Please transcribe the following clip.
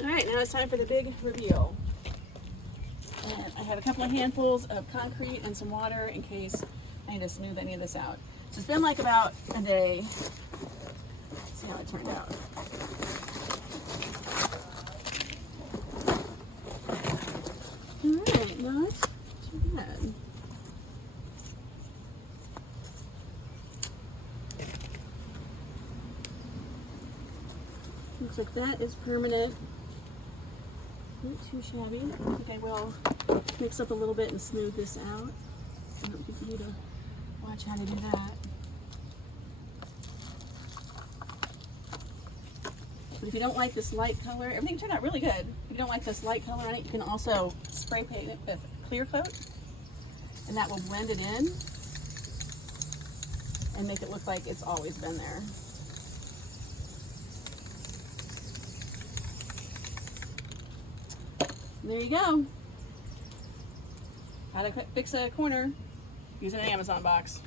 All right, now it's time for the big reveal. And I have a couple of handfuls of concrete and some water in case I need to smooth any of this out. So it's been like about a day. Let's see how it turned out. All right, not too bad. Looks like that is permanent. Not too shabby. I think I will mix up a little bit and smooth this out. I don't think you need to watch how to do that. But if you don't like this light color, everything turned out really good. If you don't like this light color on it, you can also spray paint it with clear coat, and that will blend it in and make it look like it's always been there. There you go. How to fix a corner using an Amazon box.